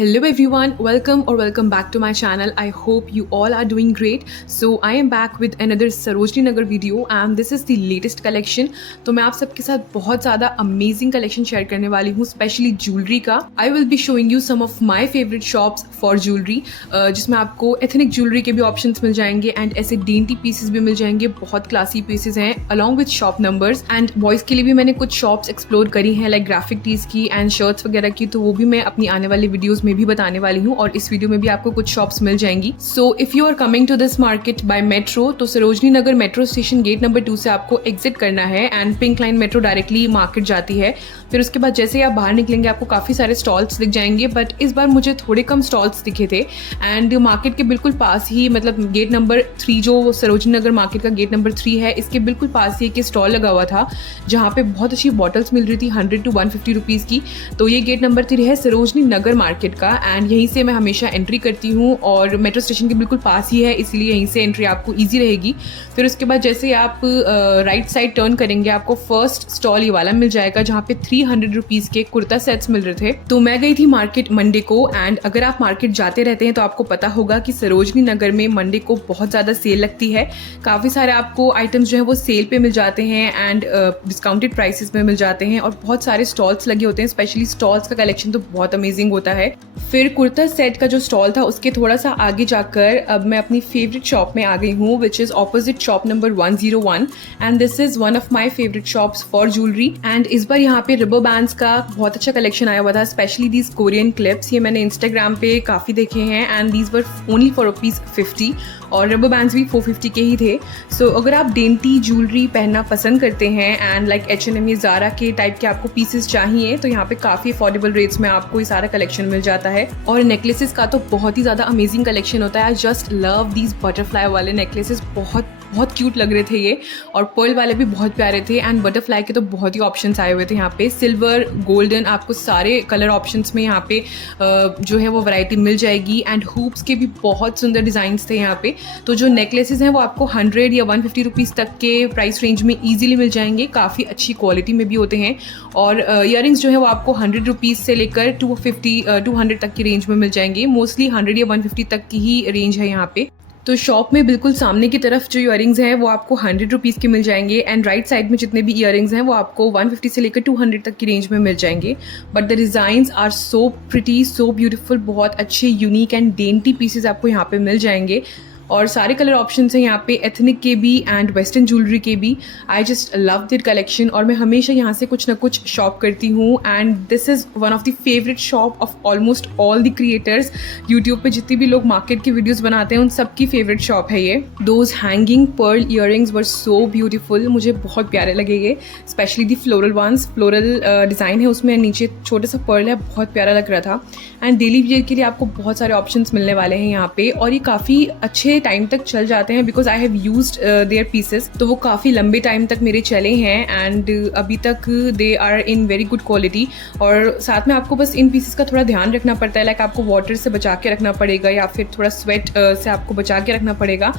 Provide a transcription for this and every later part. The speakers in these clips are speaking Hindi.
Hello everyone, welcome back to my channel. I hope you all are doing great. So I am back with another Sarojini Nagar video and this is the latest collection. तो मैं आप सबके साथ बहुत ज़्यादा अमेजिंग कलेक्शन शेयर करने वाली हूँ, स्पेशली ज्वेलरी का. I will be showing you some of my favourite shops for jewellery, जिसमें आपको एथनिक ज्वेलरी के भी ऑप्शंस मिल जाएंगे एंड ऐसे डेंटी पीसेस भी मिल जाएंगे. बहुत क्लासी पीसेस हैं along with shop numbers. And boys के लिए भी मैंने कुछ शॉप्स एक्सप्लोर करी हैं लाइक ग्राफिक टीज की एंड शर्ट्स वगैरह की, तो वो भी मैं अपनी आने वाली वीडियोज़ में भी बताने वाली हूँ और इस वीडियो में भी आपको कुछ शॉप्स मिल जाएंगी. So if you are coming to this market by metro, तो Sarojini Nagar metro station gate number 2 से आपको एग्जिट करना है and pink line metro directly market जाती है. फिर उसके बाद जैसे ही आप बाहर निकलेंगे आपको काफ़ी सारे स्टॉल्स दिख जाएंगे, बट इस बार मुझे थोड़े कम स्टॉल्स दिखे थे. एंड मार्केट के बिल्कुल पास ही, मतलब गेट नंबर 3, जो सरोजनी नगर मार्केट का गेट नंबर 3 है, इसके बिल्कुल पास ही एक स्टॉल लगा हुआ था जहाँ पे बहुत अच्छी बॉटल्स मिल रही थी 100 to 150 रुपीज़ की. तो ये गेट नंबर 3 है सरोजनी नगर मार्केट का एंड यहीं से मैं हमेशा एंट्री करती हूँ और मेट्रो स्टेशन के बिल्कुल पास ही है, इसलिए यहीं से एंट्री आपको ईजी रहेगी. फिर उसके बाद जैसे ही आप राइट साइड टर्न करेंगे आपको फर्स्ट स्टॉल ये वाला मिल जाएगा जहाँ पे 300 रुपीज़ के कुर्ता सेट्स मिल रहे थे. तो मैं गई थी मार्केट मंडे को एंड अगर आप मार्केट जाते रहते हैं तो आपको पता होगा कि सरोजनी नगर में मंडे को बहुत ज़्यादा सेल लगती है. काफ़ी सारे आपको आइटम्स जो है वो सेल पे मिल जाते हैं एंड डिस्काउंटेड प्राइसेस में मिल जाते हैं और बहुत सारे स्टॉल्स लगे होते हैं. स्पेशली स्टॉल्स का कलेक्शन तो बहुत अमेजिंग होता है. फिर कुर्ता सेट का जो स्टॉल था उसके थोड़ा सा आगे जाकर अब मैं अपनी फेवरेट शॉप में आ गई हूँ, which is opposite shop number 101 and this is one of my favourite shops for jewellery. And इस बार यहाँ पे रबर बैंड्स का बहुत अच्छा कलेक्शन आया हुआ था, स्पेशली दीज कोरियन क्लिप्स. ये मैंने इंस्टाग्राम पे काफ़ी देखे हैं and these were only for ₹50 और रबर बैंड्स भी 450 के ही थे. सो अगर आप डेंटी ज्वेलरी पहनना पसंद करते हैं एंड लाइक H&M या ज़ारा के टाइप के आपको पीसेस चाहिए तो यहाँ पे काफ़ी अफोर्डेबल रेट्स में आपको ये सारा कलेक्शन मिल जाता है. और नेकलेसेस का तो बहुत ही ज़्यादा अमेजिंग कलेक्शन होता है. आई जस्ट लव दीज बटरफ्लाई वाले नेकलेसेस, बहुत क्यूट लग रहे थे ये, और पर्ल वाले भी बहुत प्यारे थे एंड बटरफ्लाई के तो बहुत ही ऑप्शंस आए हुए थे यहाँ पे. सिल्वर, गोल्डन, आपको सारे कलर ऑप्शंस में यहाँ पे जो है वो वैरायटी मिल जाएगी. एंड हूप्स के भी बहुत सुंदर डिज़ाइंस थे यहाँ पे. तो जो नेकलेसेस हैं वो आपको 100 या 150 रुपीज़ तक के प्राइस रेंज में ईजिली मिल जाएंगे. काफ़ी अच्छी क्वालिटी में भी होते हैं. और ईयरिंग्स जो है वो आपको 100 रुपीज़ से लेकर 200 तक की रेंज में मिल जाएंगे. मोस्टली 100 या 150 तक की ही रेंज है यहाँ पे. तो शॉप में बिल्कुल सामने की तरफ जो ईयरिंग्स हैं वो आपको 100 रुपीज़ के मिल जाएंगे एंड राइट साइड में जितने भी ईयरिंग्स हैं वो आपको 150 से लेकर 200 तक की रेंज में मिल जाएंगे. But the designs are so pretty, so beautiful. बहुत अच्छे यूनिक एंड डेंटी पीसेस आपको यहाँ पे मिल जाएंगे और सारे कलर ऑप्शंस हैं यहाँ पे, एथनिक के भी एंड वेस्टर्न ज्वेलरी के भी. I just love that collection और मैं हमेशा यहाँ से कुछ ना कुछ शॉप करती हूँ and this is one of the favourite shop of almost all the creators. YouTube पे जितनी भी लोग मार्केट की वीडियोस बनाते हैं उन सबकी फेवरेट शॉप है ये. Those hanging pearl earrings were so beautiful, मुझे बहुत प्यारे लगे ये, specially the floral ones. Floral design है उसमें, नीचे छोटा सा पर्ल है, बहुत प्यारा लग रहा था. एंड डेली वियर के लिए आपको बहुत सारे ऑप्शंस मिलने वाले हैं यहाँ पे और ये काफ़ी अच्छे टाइम तक चल जाते हैं because I have used their pieces. तो वो काफ़ी लंबे टाइम तक मेरे चले हैं एंड अभी तक they are in very good quality. और साथ में आपको बस इन पीसेस का थोड़ा ध्यान रखना पड़ता है, लाइक आपको वाटर से बचा के रखना पड़ेगा या फिर थोड़ा स्वेट से आपको बचा के रखना पड़ेगा,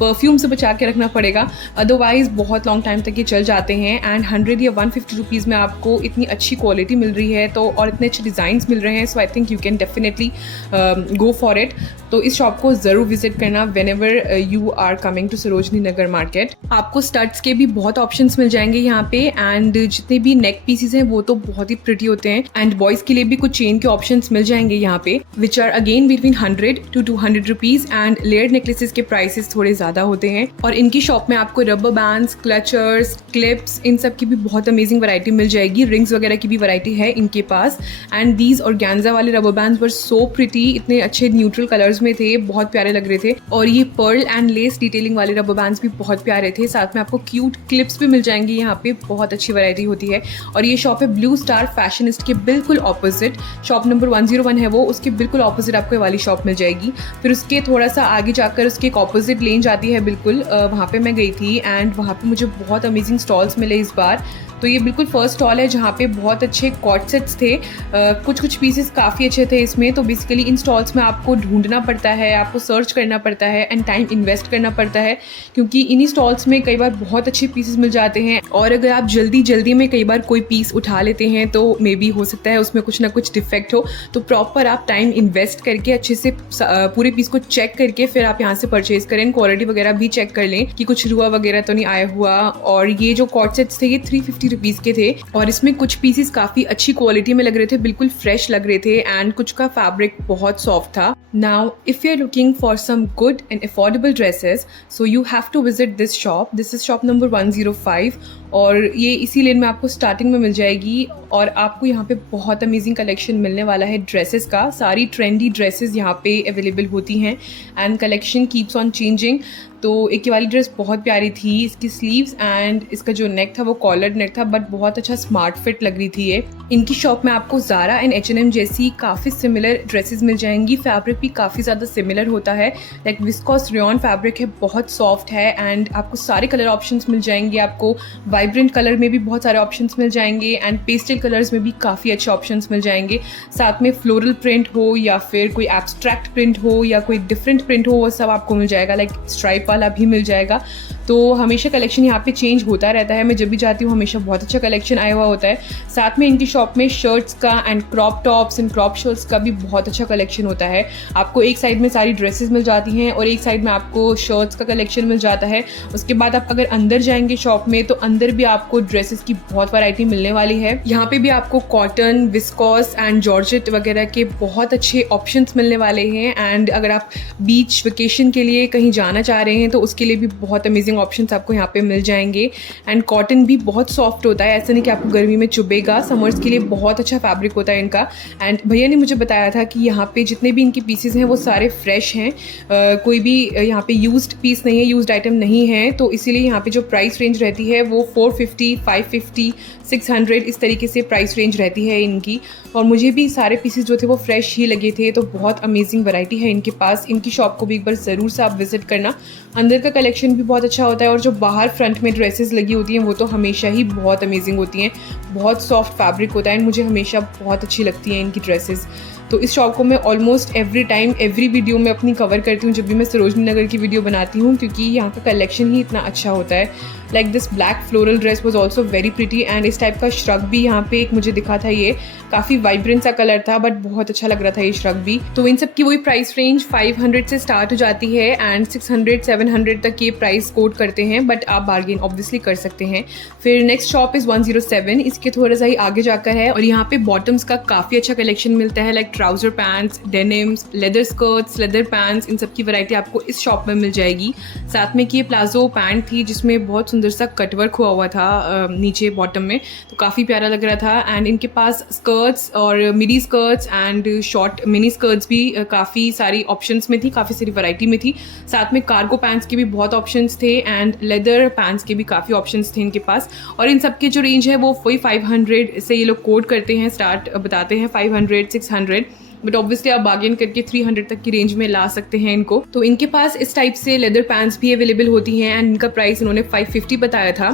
परफ्यूम से बचा के रखना पड़ेगा, अदरवाइज बहुत लॉन्ग टाइम तक ये चल जाते हैं. एंड 100 या 150 रुपीज़ में आपको इतनी अच्छी क्वालिटी मिल रही है तो और इतने अच्छे डिज़ाइंस मिल रहे हैं. So I think you can definitely go for it. तो इस शॉप को ज़रूर विजिट करना whenever you are coming to Sarojini Nagar market. आपको स्टड्स के भी बहुत ऑप्शंस मिल जाएंगे यहाँ पे एंड जितने भी नेक पीसेस हैं वो तो बहुत ही प्रिटी होते हैं. एंड बॉयज़ के लिए भी कुछ चेन के ऑप्शंस मिल जाएंगे यहाँ पे which are again between 100 to 200 rupees. And layered necklaces के प्राइसेस थोड़े ज़्यादा होते हैं और इनकी शॉप में आपको रबर बैंड्स, क्लचर्स, क्लिप्स, इन सब की भी बहुत अमेजिंग वैरायटी मिल जाएगी. रिंग्स वगैरह की भी वैरायटी है इनके पास. एंड दीज ऑर्गेन्जा वाले रबर बैंड्स वर सो प्रिटी, इतने अच्छे न्यूट्रल कलर्स में थे, बहुत प्यारे लग रहे थे. और ये पर्ल एंड लेस डिटेलिंग वाले रबर बैंड्स भी बहुत प्यारे थे. साथ में आपको क्यूट क्लिप्स भी मिल जाएंगी यहाँ पे, बहुत अच्छी वैरायटी होती है. और ये शॉप है ब्लू स्टार फैशनिस्ट के बिल्कुल ऑपोजिट. शॉप नंबर 101 है वो, उसके बिल्कुल ऑपोजिट आपको ये वाली शॉप मिल जाएगी. फिर उसके थोड़ा सा आगे जाकर उसके एक ऑपोजिट लेन जाती है बिल्कुल, वहाँ पे मैं गई थी एंड वहाँ पे मुझे बहुत अमेजिंग स्टॉल्स मिले इस बार. तो ये बिल्कुल फर्स्ट स्टॉल है जहाँ पे बहुत अच्छे कॉर्ड सेट्स थे। कुछ पीसेस काफ़ी अच्छे थे इसमें। तो बेसिकली इन स्टॉल्स में आपको ढूंढना पड़ता है, आपको सर्च करना पड़ता है एंड टाइम इन्वेस्ट करना पड़ता है, क्योंकि इन्हीं स्टॉल्स में कई बार बहुत अच्छे पीसेस मिल जाते हैं। और अगर आप जल्दी में कई बार कोई पीस उठा लेते हैं तो मे बी हो सकता है उसमें कुछ ना कुछ डिफेक्ट हो। तो प्रॉपर आप टाइम इन्वेस्ट करके अच्छे से पूरे पीस को चेक करके फिर आप यहाँ से परचेज करें। क्वालिटी वगैरह भी चेक कर लें कि कुछ रुआ वगैरह तो नहीं आया हुआ। और ये जो कॉर्ड सेट्स थे ये 350 रुपीज़ के थे और इसमें कुछ पीसेस काफ़ी अच्छी क्वालिटी में लग रहे थे, बिल्कुल फ्रेश लग रहे थे एंड कुछ का फैब्रिक बहुत सॉफ्ट था। Now if you are looking for some good and affordable dresses so you have to visit this shop. This is shop number 105 और ये इसी लेन में आपको स्टार्टिंग में मिल जाएगी। और आपको यहाँ पे बहुत अमेजिंग कलेक्शन मिलने वाला है ड्रेसेस का। सारी ट्रेंडी ड्रेसेस यहाँ पे अवेलेबल होती हैं and collection keeps on changing. तो एक ये वाली ड्रेस बहुत प्यारी थी, इसकी स्लीव्स एंड इसका जो नेक था वो कॉलर्ड नेक था, बट बहुत अच्छा स्मार्ट फिट लग रही थी ये। इनकी शॉप में आपको ज़ारा एंड H&M जैसी काफ़ी सिमिलर ड्रेसेस मिल जाएंगी। फैब्रिक भी काफ़ी ज़्यादा सिमिलर होता है, लाइक विस्कोस रेयॉन फैब्रिक है, बहुत सॉफ्ट है एंड आपको सारे कलर ऑप्शंस मिल जाएंगे। आपको वाइब्रेंट कलर में भी बहुत सारे ऑप्शंस मिल जाएंगे एंड पेस्टल कलर्स में भी काफ़ी अच्छे ऑप्शंस मिल जाएंगे। साथ में फ्लोरल प्रिंट हो या फिर कोई एब्स्ट्रैक्ट प्रिंट हो या कोई डिफरेंट प्रिंट हो, वो सब आपको मिल जाएगा। लाइक स्ट्राइप वाला भी मिल जाएगा। तो हमेशा कलेक्शन यहाँ पे चेंज होता रहता है। मैं जब भी जाती हूँ हमेशा बहुत अच्छा कलेक्शन आया हुआ होता है। साथ में इनकी शॉप में शर्ट्स का and crop tops and crop shirts का भी बहुत अच्छा कलेक्शन होता है। आपको एक साइड में सारी ड्रेसेस मिल जाती हैं और एक साइड में आपको शर्ट्स का कलेक्शन मिल जाता है। उसके बाद आप अगर अंदर जाएंगे शॉप में तो अंदर भी आपको ड्रेसेस की बहुत वैरायटी मिलने वाली है। यहाँ पे भी आपको कॉटन, विस्कोस एंड जॉर्जेट वगैरह के बहुत अच्छे ऑप्शंस मिलने वाले हैं। एंड अगर आप बीच वेकेशन के लिए कहीं जाना चाह रहे हैं तो उसके लिए भी बहुत अमेजिंग ऑप्शंस आपको यहाँ पे मिल जाएंगे। एंड कॉटन भी बहुत सॉफ्ट होता है, ऐसा नहीं कि आपको गर्मी में चुभेगा। समर्स के लिए बहुत अच्छा फैब्रिक होता है इनका। एंड भैया ने मुझे बताया था कि यहाँ पे जितने भी इनके पीसेस हैं वो सारे फ्रेश हैं। कोई भी यहाँ पे यूज्ड पीस नहीं है, यूज्ड आइटम नहीं है। तो इसीलिए यहाँ पे जो प्राइस रेंज रहती है वो 450, 550, 600 इस तरीके से प्राइस रेंज रहती है इनकी। और मुझे भी सारे पीसेस जो थे वो फ्रेश ही लगे थे। तो बहुत अमेजिंग वैरायटी है इनके पास। इनकी शॉप को भी एक बार ज़रूर से आप विजिट करना। अंदर का कलेक्शन भी बहुत अच्छा होता है और जो बाहर फ्रंट में ड्रेसेस लगी होती हैं वो तो हमेशा ही बहुत अमेजिंग होती हैं। बहुत सॉफ्ट फैब्रिक होता है एंड मुझे हमेशा बहुत अच्छी लगती हैं इनकी ड्रेसेस। तो इस शॉप को मैं almost every time every video में अपनी कवर करती हूँ जब भी मैं सरोजनी नगर की वीडियो बनाती हूँ, क्योंकि यहाँ का कलेक्शन ही इतना अच्छा होता है। Like this black floral dress was also very pretty and इस टाइप का श्रग भी यहाँ पे एक मुझे दिखा था। ये काफ़ी वाइब्रेंट सा कलर था बट बहुत अच्छा लग रहा था ये श्रग भी। तो इन सब की वही प्राइस रेंज 500 से स्टार्ट हो जाती है एंड 600, 700 तक ये प्राइस कोट करते हैं, बट आप बार्गेन ऑब्वियसली कर सकते हैं। फिर नेक्स्ट शॉप इज़ 107, इसके थोड़ा सा ही आगे जाकर है और यहाँ पे बॉटम्स का काफ़ी अच्छा कलेक्शन मिलता है। Like trouser pants, denims, leather skirts, leather pants, इन सब की वैरायटी आपको इस शॉप में मिल जाएगी। साथ में कि ये प्लाजो पैंट थी जिसमें बहुत सुंदर सा कटवर्क हुआ हुआ था नीचे बॉटम में, तो काफ़ी प्यारा लग रहा था। एंड इनके पास स्कर्ट्स और midi skirts and short mini skirts भी काफ़ी सारी ऑप्शंस में थी, काफ़ी सारी वैरायटी में थी। साथ में कार्गो पैंट्स के भी बहुत ऑप्शंस थे एंड लेदर पैंट्स के भी काफ़ी ऑप्शंस थे इनके पास। और इन सब के जो रेंज है वो वही 500 से ये लोग कोड करते हैं, स्टार्ट बताते हैं 500, 600, बट ऑब्वियसली आप बार्गेन करके 300 तक की रेंज में ला सकते हैं इनको। तो इनके पास इस टाइप से लेदर पैंट्स भी अवेलेबल होती हैं एंड इनका प्राइस इन्होंने 550 बताया था,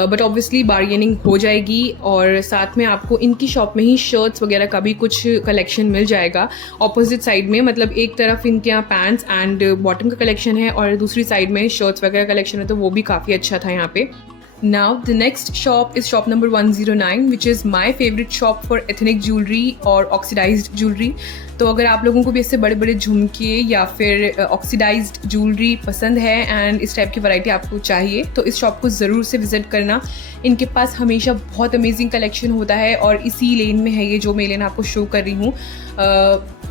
बट ऑब्वियसली बार्गेनिंग हो जाएगी। और साथ में आपको इनकी शॉप में ही शर्ट्स वगैरह का भी कुछ कलेक्शन मिल जाएगा ऑपोजिट साइड में। मतलब एक तरफ इनके यहाँ पैंट्स एंड बॉटम का कलेक्शन है और दूसरी साइड में शर्ट्स वगैरह कलेक्शन है, तो वो भी काफ़ी अच्छा था यहाँ पे। Now the next shop is shop number 109, which is my favorite shop for ethnic jewelry और oxidized jewelry। तो अगर आप लोगों को भी इससे बड़े बड़े झुमके या फिर ऑक्सीडाइज्ड ज्वेलरी पसंद है एंड इस टाइप की वैरायटी आपको चाहिए तो इस शॉप को ज़रूर से विज़िट करना। इनके पास हमेशा बहुत अमेजिंग कलेक्शन होता है और इसी लेन में है ये जो मैं लेन आपको शो कर रही हूँ।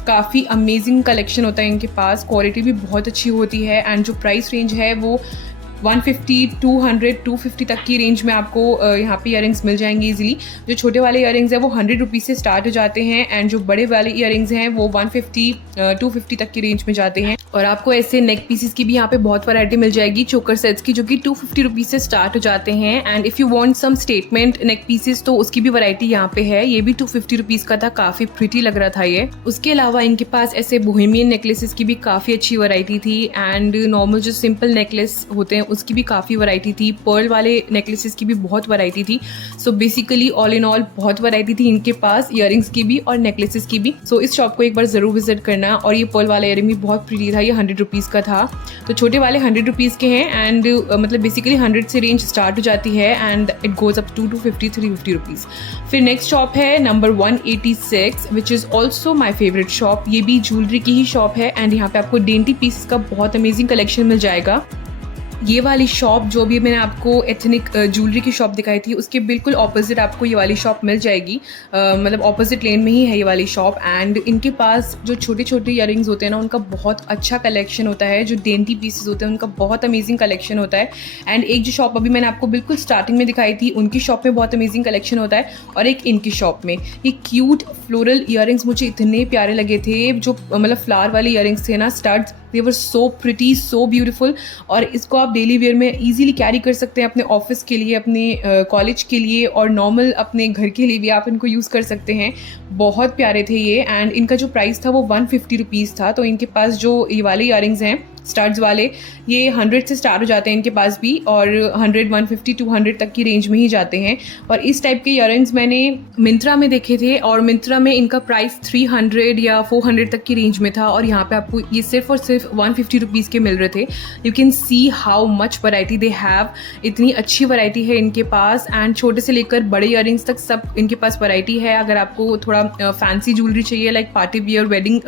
काफ़ी अमेजिंग कलेक्शन होता है इनके पास, क्वालिटी भी बहुत अच्छी होती है एंड जो प्राइस रेंज है वो 150, 200, 250 तक की रेंज में आपको यहाँ पे ईयरिंग्स मिल जाएंगे इजीली। जो छोटे वाले ईयरिंग्स हैं वो 100 रुपीज़ से स्टार्ट हो जाते हैं एंड जो बड़े वाले ईयरिंग्स हैं वो 150, 250 तक की रेंज में जाते हैं। और आपको ऐसे नेक पीसेस की भी यहाँ पे बहुत वैरायटी मिल जाएगी, चोकर सेट्स की, जो कि 250 रुपीज़ से स्टार्ट हो जाते हैं। And if you want some statement neck pieces तो उसकी भी वैरायटी यहाँ पे है। ये भी 250 रुपीज़ का था, काफ़ी प्रिटी लग रहा था ये। उसके अलावा इनके पास ऐसे बोहेमियन नेकलेसेस की भी काफ़ी अच्छी वैरायटी थी एंड नॉर्मल जो सिंपल नेकलेस होते हैं उसकी भी काफ़ी वैरायटी थी, पर्ल वाले नेकलेसेस की भी बहुत वैरायटी थी। So basically all in all बहुत वैरायटी थी इनके पास, ईयरिंग्स की भी और नेकलेसेस की भी। सो इस शॉप को एक बार ज़रूर विजिट करना। और ये पर्ल वाला ईयरिंग भी बहुत प्रीटी था, ये 100 रुपीज़ का था। तो छोटे वाले 100 रुपीज़ के हैं एंड मतलब बेसिकली 100 से रेंज स्टार्ट हो जाती है and it goes up to 250-350 rupees. फिर नेक्स्ट शॉप है number 186 which is also my favourite shop. ये भी ज्वेलरी की ही शॉप है एंड यहाँ पे आपको डेंटी पीसेस का बहुत अमेजिंग कलेक्शन मिल जाएगा। ये वाली शॉप जो भी मैंने आपको एथनिक ज्वेलरी की शॉप दिखाई थी उसके बिल्कुल ऑपोजिट आपको ये वाली शॉप मिल जाएगी। मतलब ऑपोजिट लेन में ही है ये वाली शॉप एंड इनके पास जो छोटे छोटे ईयरिंग्स होते हैं ना उनका बहुत अच्छा कलेक्शन होता है। जो डेंटी पीसेस होते हैं उनका बहुत अमेजिंग कलेक्शन होता है। एंड एक जो शॉप अभी मैंने आपको बिल्कुल स्टार्टिंग में दिखाई थी उनकी शॉप में बहुत अमेजिंग कलेक्शन होता है और एक इनकी शॉप में। ये क्यूट फ्लोरल ईयरिंग्स मुझे इतने प्यारे लगे थे, जो मतलब फ्लावर वाले ईयरिंग्स थे ना, स्टड्स, दे वर सो प्रिटी, सो ब्यूटीफुल। और इसको आप डेली वेयर में इजीली कैरी कर सकते हैं, अपने ऑफिस के लिए, अपने कॉलेज के लिए और नॉर्मल अपने घर के लिए भी आप इनको यूज़ कर सकते हैं। बहुत प्यारे थे ये एंड इनका जो प्राइस था वो 150 रुपीज़ था। तो इनके पास जो ये वाले ईयरिंग्स हैं स्टड्स वाले, ये 100 से स्टार्ट हो जाते हैं इनके पास भी और 100, 150, 200 तक की रेंज में ही जाते हैं। और इस टाइप के ईयरिंग्स मैंने मिंत्रा में देखे थे और मिंत्रा में इनका प्राइस 300 या 400 तक की रेंज में था और यहाँ पे आपको ये सिर्फ और सिर्फ 150 रुपीज़ के मिल रहे थे। You can see how much variety they have. इतनी अच्छी वैरायटी है इनके पास एंड छोटे से लेकर बड़े ईयरिंग्स तक सब इनके पास वैरायटी है। अगर आपको थोड़ा फैंसी ज्वेलरी चाहिए like party wear wedding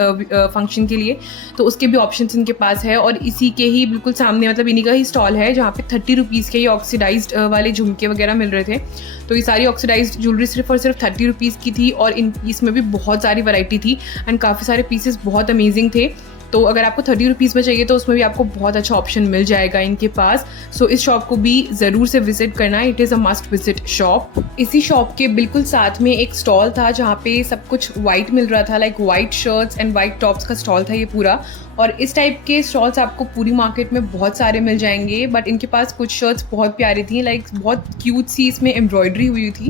function के लिए तो उसके भी ऑप्शन इनके पास है। और इसी के ही बिल्कुल सामने मतलब इन्हीं का ही स्टॉल है जहाँ पे 30 रुपीज़ के ये ऑक्सीडाइज्ड वाले झुमके वगैरह मिल रहे थे। तो ये सारी ऑक्सीडाइज्ड ज्वेलरी सिर्फ और सिर्फ 30 रुपीज़ की थी और इसमें भी बहुत सारी वैरायटी थी एंड काफ़ी सारे पीसेस बहुत अमेजिंग थे। तो अगर आपको 30 रुपीज़ में चाहिए तो उसमें भी आपको बहुत अच्छा ऑप्शन मिल जाएगा इनके पास। सो इस शॉप को भी ज़रूर से विजिट करना, it is a must visit shop. इसी शॉप के बिल्कुल साथ में एक स्टॉल था जहाँ पे सब कुछ वाइट मिल रहा था, like white shirts and white tops का स्टॉल था ये पूरा। और इस टाइप के स्टॉल्स आपको पूरी मार्केट में बहुत सारे मिल जाएंगे बट इनके पास कुछ शर्ट्स बहुत प्यारी थी, लाइक बहुत क्यूट सी इसमें एम्ब्रॉयडरी हुई थी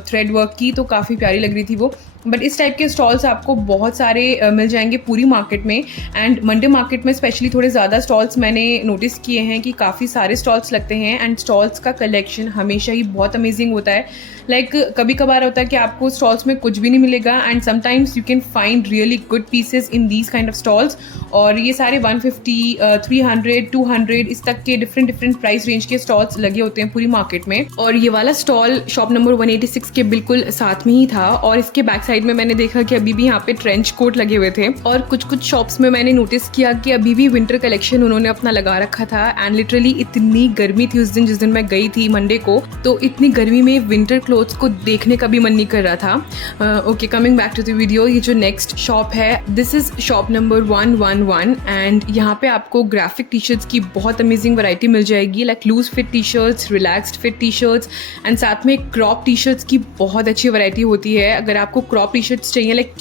थ्रेड वर्क की, तो काफ़ी प्यारी लग रही थी वो। बट इस टाइप के स्टॉल्स आपको बहुत सारे मिल जाएंगे पूरी मार्केट में एंड मंडे मार्केट में स्पेशली थोड़े ज़्यादा स्टॉल्स मैंने नोटिस किए हैं कि काफ़ी सारे स्टॉल्स लगते हैं एंड स्टॉल्स का कलेक्शन हमेशा ही बहुत अमेजिंग होता है। लाइक कभी कभार होता है कि आपको स्टॉल्स में कुछ भी नहीं मिलेगा and sometimes you can find really good pieces in these kind of stalls. और ये सारे 150, 300, 200 इस तक के डिफरेंट प्राइस रेंज के स्टॉल्स लगे होते हैं पूरी मार्केट में। और ये वाला स्टॉल शॉप नंबर 186 के बिल्कुल साथ में ही था और इसके बैक साइड में मैंने देखा कि अभी भी यहाँ पे ट्रेंच कोट लगे हुए थे। और कुछ शॉप्स में मैंने नोटिस किया कि अभी भी विंटर कलेक्शन उन्होंने अपना लगा रखा था एंड लिटरली इतनी गर्मी थी उस दिन जिस दिन मैं गई थी मंडे को, तो इतनी गर्मी में विंटर क्लोथ्स को देखने का भी मन नहीं कर रहा था। Okay, coming back to the video, ये जो नेक्स्ट शॉप है this is shop number 111 and यहाँ पे आपको ग्राफिक टी शर्ट्स की बहुत अमेजिंग वैरायटी मिल जाएगी, like loose fit T shirts, relaxed fit T shirts and साथ में क्रॉप टी शर्ट्स की बहुत अच्छी वैरायटी होती है। अगर आपको क्रॉप टी शर्ट्स चाहिए like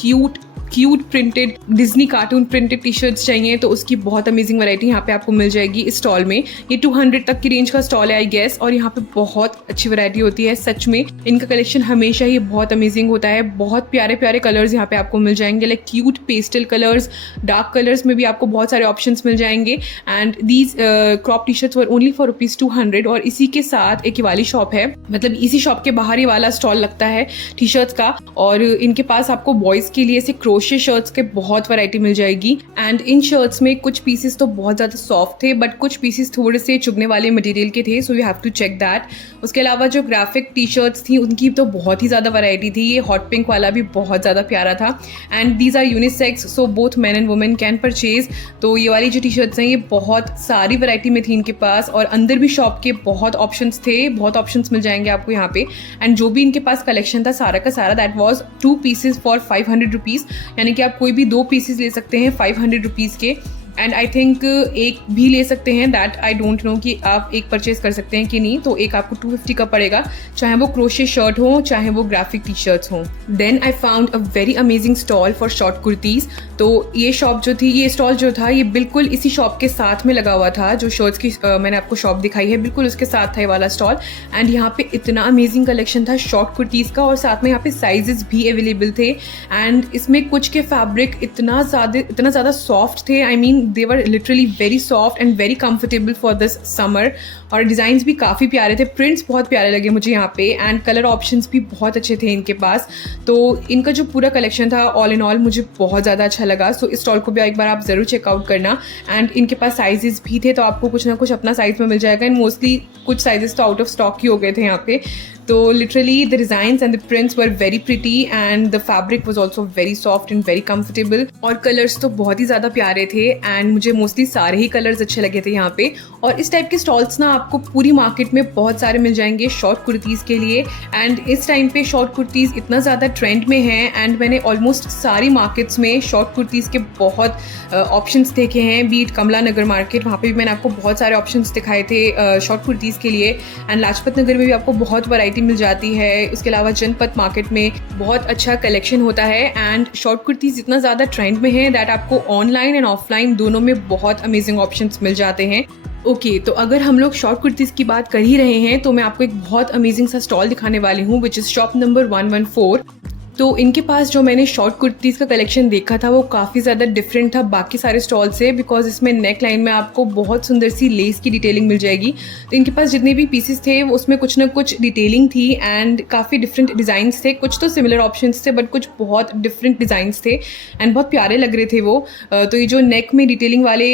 cute printed Disney cartoon printed T shirts चाहिए तो उसकी बहुत अमेजिंग वैरायटी यहाँ पे आपको मिल जाएगी इस स्टॉल में। ये 200 तक की रेंज का स्टॉल है आई गेस और यहाँ पे बहुत अच्छी वैरायटी होती है। सच में इनका कलेक्शन हमेशा ही बहुत अमेजिंग होता है। बहुत प्यारे प्यारे कलर्स यहाँ पे आपको मिल जाएंगे, like cute pastel colours, dark colours में भी आपको बहुत सारे ऑप्शंस मिल जाएंगे and these crop T shirts were only for ₹200। और इसी के साथ एक वाली शॉप है, मतलब इसी शॉप के बाहर ही वाला स्टॉल लगता है टी शर्ट्स का और इनके पास आपको बॉयज़ के लिए से क्रोशे शर्ट्स के बहुत वैरायटी मिल जाएगी एंड इन शर्ट्स में कुछ पीसेस तो बहुत ज़्यादा सॉफ्ट थे बट कुछ पीसेस थोड़े से चुभने वाले मटेरियल के थे, so you have to check that. उसके अलावा जो ग्राफिक टी शर्ट्स थी उनकी तो बहुत ही ज़्यादा वैरायटी थी। ये हॉट पिंक वाला भी बहुत ज़्यादा प्यारा था and these are unisex, so both men and women can purchase. तो ये वाली जो टी शर्ट्स हैं ये बहुत सारी वैरायटी में थी इनके पास और अंदर भी शॉप के बहुत ऑप्शंस थे, बहुत ऑप्शंस मिल जाएंगे आपको यहाँ पे। एंड जो भी इनके पास कलेक्शन था सारा का सारा that was 2 pieces for 500 rupees, यानी कि आप कोई भी 2 पीसेज ले सकते हैं 500 रुपीज़ के। एंड आई थिंक एक भी ले सकते हैं, दैट आई डोंट नो कि आप एक परचेज कर सकते हैं कि नहीं। तो एक आपको 250 का पड़ेगा, चाहे वो क्रोशे शर्ट हो चाहे वो ग्राफिक टी शर्ट्स हों। Then I found a very amazing stall for short kurtis. तो ये शॉप जो थी, ये स्टॉल जो था ये बिल्कुल इसी शॉप के साथ में लगा हुआ था। जो शर्ट्स की मैंने आपको शॉप दिखाई है बिल्कुल उसके साथ था ये वाला स्टॉल एंड यहाँ पे इतना अमेजिंग कलेक्शन था शॉर्ट कुर्तीज़ का और साथ में यहाँ पे साइजेस भी अवेलेबल थे एंड इसमें कुछ के फैब्रिक इतना ज़्यादा सॉफ्ट थे, I mean think they were literally very soft and very comfortable for this summer. और डिज़ाइंस भी काफ़ी प्यारे थे, प्रिंट्स बहुत प्यारे लगे मुझे यहाँ पे, एंड कलर ऑप्शंस भी बहुत अच्छे थे इनके पास। तो इनका जो पूरा कलेक्शन था ऑल इन ऑल मुझे बहुत ज़्यादा अच्छा लगा। सो इस स्टॉल को भी एक बार आप ज़रूर चेकआउट करना। एंड इनके पास साइजेस भी थे, तो आपको कुछ ना कुछ अपना साइज़ में मिल जाएगा, एंड मोस्टली कुछ साइजेस तो आउट ऑफ स्टॉक ही हो गए थे यहाँ पे। तो literally the designs and the prints were very pretty and the fabric was also very soft and very comfortable. और कलर्स तो बहुत ही ज़्यादा प्यारे थे, एंड मुझे मोस्टली सारे ही कलर्स अच्छे लगे थे यहाँ पे। और इस टाइप के स्टॉल्स ना आपको पूरी मार्केट में बहुत सारे मिल जाएंगे शॉर्ट कुर्तीज़ के लिए। एंड इस टाइम पे शॉर्ट कुर्तीज़ इतना ज़्यादा ट्रेंड में हैं, एंड मैंने ऑलमोस्ट सारी मार्केट्स में शॉर्ट कुर्तीज़ के बहुत ऑप्शंस देखे हैं। बीट कमला नगर मार्केट, वहाँ पे भी मैंने आपको बहुत सारे ऑप्शंस दिखाए थे शॉर्ट कुर्तीज़ के लिए। एंड लाजपत नगर में भी आपको बहुत वैरायटी मिल जाती है। उसके अलावा जनपथ मार्केट में बहुत अच्छा कलेक्शन होता है, एंड शॉर्ट कुर्तीज़ इतना ज़्यादा ट्रेंड में है दैट आपको ऑनलाइन एंड ऑफलाइन दोनों में बहुत अमेजिंग ऑप्शंस मिल जाते हैं। ओके, तो अगर हम लोग शॉर्ट कुर्तीज़ की बात कर ही रहे हैं तो मैं आपको एक बहुत अमेजिंग सा स्टॉल दिखाने वाली हूँ, विच इज़ शॉप नंबर 114। तो इनके पास जो मैंने शॉर्ट कुर्तीज़ का कलेक्शन देखा था वो काफ़ी ज़्यादा डिफरेंट था बाकी सारे स्टॉल से, बिकॉज इसमें नेक लाइन में आपको बहुत सुंदर सी लेस की डिटेलिंग मिल जाएगी। तो इनके पास जितने भी पीसेस थे वो उसमें कुछ ना कुछ डिटेलिंग थी, एंड काफ़ी डिफरेंट डिज़ाइंस थे। कुछ तो सिमिलर ऑप्शंस थे बट कुछ बहुत डिफरेंट डिज़ाइंस थे, एंड बहुत प्यारे लग रहे थे वो। तो ये जो नेक में डिटेलिंग वाले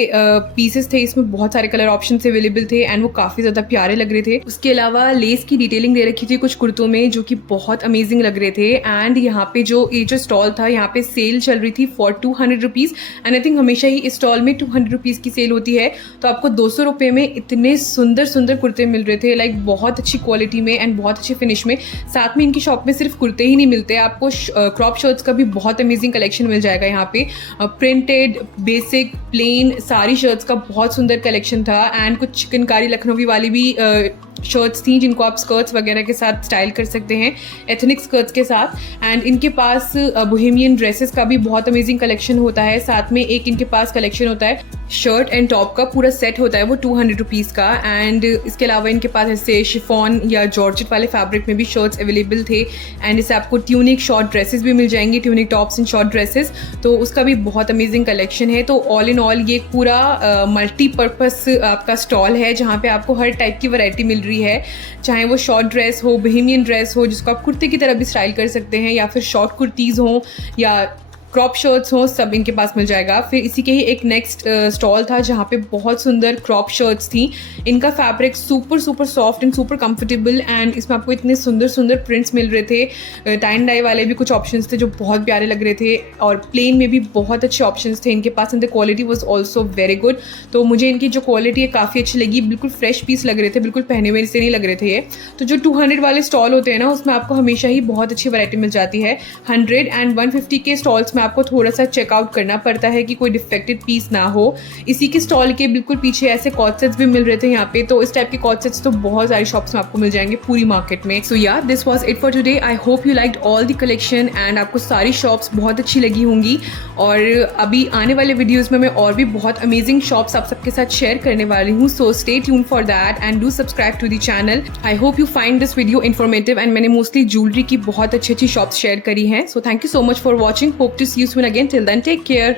पीसेस थे इसमें बहुत सारे कलर ऑप्शन अवेलेबल थे, एंड वो काफ़ी ज़्यादा प्यारे लग रहे थे। उसके अलावा लेस की डिटेलिंग दे रखी थी कुछ कुर्तों में जो कि बहुत अमेजिंग लग रहे थे। एंड यहाँ पे ये जो स्टॉल था यहाँ पे सेल चल रही थी for 200 rupees, and I think हमेशा ही इस स्टॉल में 200 रुपीज़ की सेल होती है। तो आपको 200 रुपये में इतने सुंदर सुंदर कुर्ते मिल रहे थे, लाइक बहुत अच्छी क्वालिटी में एंड बहुत अच्छे फिनिश में। साथ में इनकी शॉप में सिर्फ कुर्ते ही नहीं मिलते, आपको क्रॉप शर्ट्स का भी बहुत अमेजिंग कलेक्शन मिल जाएगा यहाँ पे। प्रिंटेड, बेसिक, प्लेन सारी शर्ट्स का बहुत सुंदर कलेक्शन था, एंड कुछ चिकनकारी लखनवी वाली भी शर्ट्स थी जिनको आप स्कर्ट्स वगैरह के साथ स्टाइल कर सकते हैं, एथनिक स्कर्ट्स के साथ। एंड इनके पास बोहेमियन ड्रेसेस का भी बहुत अमेजिंग कलेक्शन होता है। साथ में एक इनके पास कलेक्शन होता है शर्ट एंड टॉप का, पूरा सेट होता है वो 200 रुपीज़ का। एंड इसके अलावा इनके पास ऐसे शिफॉन या जॉर्जेट वाले फैब्रिक में भी शर्ट्स अवेलेबल थे, एंड इससे आपको ट्यूनिक शॉर्ट ड्रेसेस भी मिल जाएंगी, tunic tops and short dresses. तो उसका भी बहुत अमेजिंग कलेक्शन है। तो ऑल इन ऑल ये पूरा मल्टीपर्पज़ आपका स्टॉल है जहाँ पे आपको हर टाइप की वैरायटी मिल रही है, चाहे वो शॉर्ट ड्रेस हो, बोहेमियन ड्रेस हो जिसको आप कुर्ते की तरह भी स्टाइल कर सकते हैं, या फिर शॉर्ट कुर्तीज़ हो या क्रॉप शर्ट्स हो, सब इनके पास मिल जाएगा। फिर इसी के ही एक नेक्स्ट स्टॉल था जहाँ पे बहुत सुंदर क्रॉप शर्ट्स थी। इनका fabric super super soft and super comfortable, and इसमें आपको इतने सुंदर सुंदर प्रिंट्स मिल रहे थे। टाइन डाई वाले भी कुछ ऑप्शंस थे जो बहुत प्यारे लग रहे थे, और प्लेन में भी बहुत अच्छे ऑप्शंस थे इनके पास, and the quality was also very good. तो मुझे इनकी जो क्वालिटी है काफ़ी अच्छी लगी, बिल्कुल फ्रेश पीस लग रहे थे, बिल्कुल पहने हुए से नहीं लग रहे थे ये। तो जो 200 वाले स्टॉल होते हैं ना उसमें आपको हमेशा ही बहुत अच्छी वैरायटी मिल जाती है। 100 एंड 150 के स्टॉल्स में आपको थोड़ा सा चेकआउट करना पड़ता है कि कोई डिफेक्टेड पीस ना हो। इसी के स्टॉल के बिल्कुल पीछे ऐसे कॉट सेट्स भी मिल रहे थे यहाँ पे। तो इस टाइप के कॉट सेट्स तो बहुत सारी शॉप्स में आपको मिल जाएंगे पूरी मार्केट में। सो या this was it for today. I hope you liked all the collection, and आपको सारी शॉप्स बहुत अच्छी लगी होंगी। और अभी आने वाले वीडियोज़ में मैं और भी बहुत अमेजिंग शॉप्स आप सबके साथ शेयर करने वाली हूँ। So stay tuned for that and do subscribe to the channel. I hope you find this video informative, and मैंने मोस्टली ज्वेलरी की बहुत अच्छी अच्छी शॉप्स शेयर करी हैं। So thank you so much for watching. Hope to see you soon again. Till then take care.